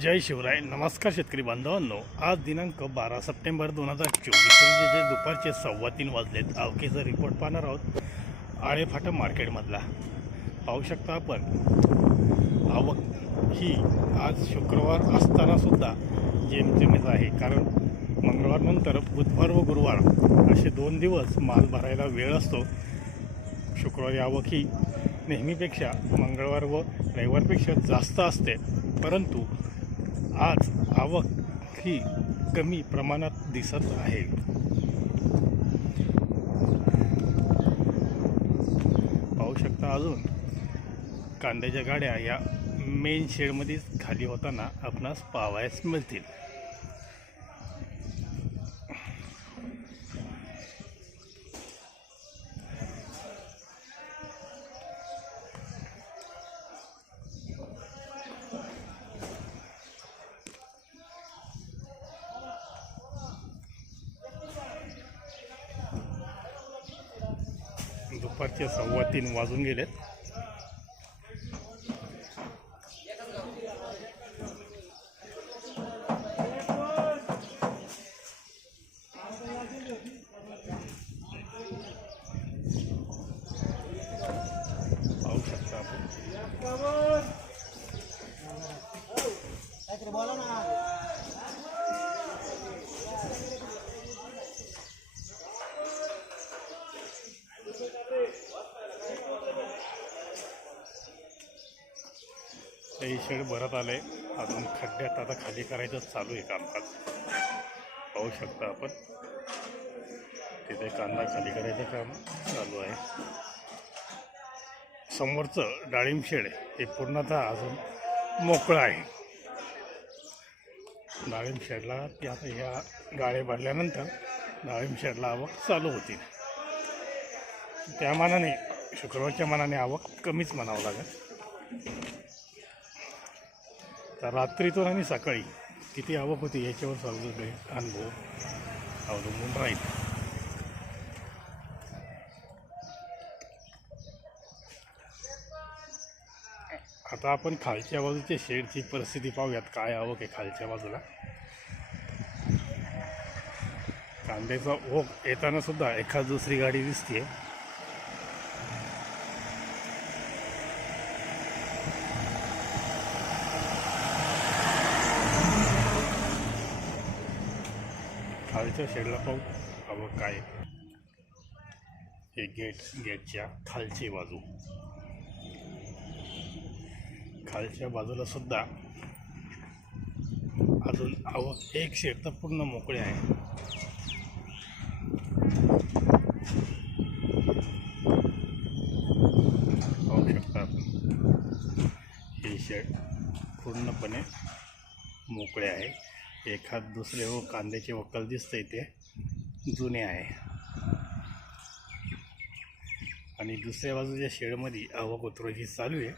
जय शिवराय नमस्कार शेतकरी बांधवांनो. आज दिनांक बारा सप्टेंबर दोन हजार चोवीस रोजी जे दुपारचे सव्वा तीन वाजलेत अवकेचा रिपोर्ट पाहणार आहोत. आळेफाटा मार्केटमधला. पाहू शकता आपण आवक ही आज शुक्रवार असतानासुद्धा जेमतेमच आहे. कारण मंगळवारनंतर बुधवार व गुरुवार असे दोन दिवस माल भरायला वेळ असतो. शुक्रवारी आवक ही नेहमीपेक्षा मंगळवार व रविवारपेक्षा जास्त असते. परंतु आज आवक ही कमी प्रमाणात दिसत आहे. पाहू शकता अजून कांद्याच्या गाड्या या मेन शेडमध्येच खाली होताना आपणास पाहावयास मिळतील. दुपारचे सव्वा तीन वाजून गेलेत. पाहू शकता आपण. हे शेड भरत आले अजून खड्ड्यात आता खाली करायचं चालू आहे कामकाज. पाहू शकता आपण. तिथे कांदा खाली करायचं काम चालू आहे. समोरचं डाळिंब शेड हे पूर्णतः अजून मोकळं आहे. डाळिंब शेडला ते आता ह्या गाळे भरल्यानंतर डाळिंब शेडला आवक चालू होती. त्या मानाने शुक्रवारच्या मानाने आवक कमीच म्हणावं लागेल. तर रात्रीतून आणि सकाळी. किती आवक होती याच्यावर सर्व अनुभव अवलंबून राहील. आता आपण खालच्या बाजूच्या शेडची परिस्थिती पाहूयात काय आवक आहे खालच्या बाजूला. कांद्याचा ओघ येताना सुद्धा एखाद दुसरी गाडी दिसते खालच्या शेडला पाहू. आवक काय? हे गेट गेटच्या खालची बाजू. खालच्या बाजूला सुद्धा अजून आवक एक शेड तर पूर्ण मोकळे आहे. पाहू शकता आपण. हे शेड पूर्णपणे मोकळे आहे. एखाद दुसरे व कांद्याचे वक्कल दिसतंय ते. जुने आहे. आणि दुसऱ्या बाजूच्या शेडमध्ये आवक उतरायची चालू आहे.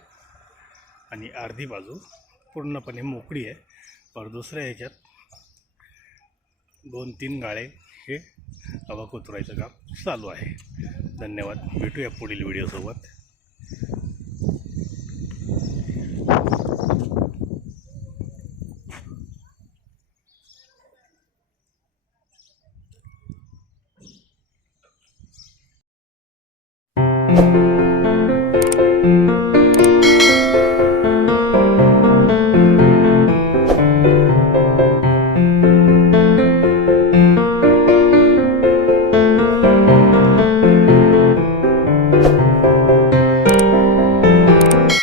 आणि अर्धी बाजू पूर्णपणे मोकळी आहे. पर दुसऱ्या ह्याच्यात दोन तीन गाळे हे हवा उतरायचं काम चालू आहे. धन्यवाद. भेटूया पुढील व्हिडिओसोबत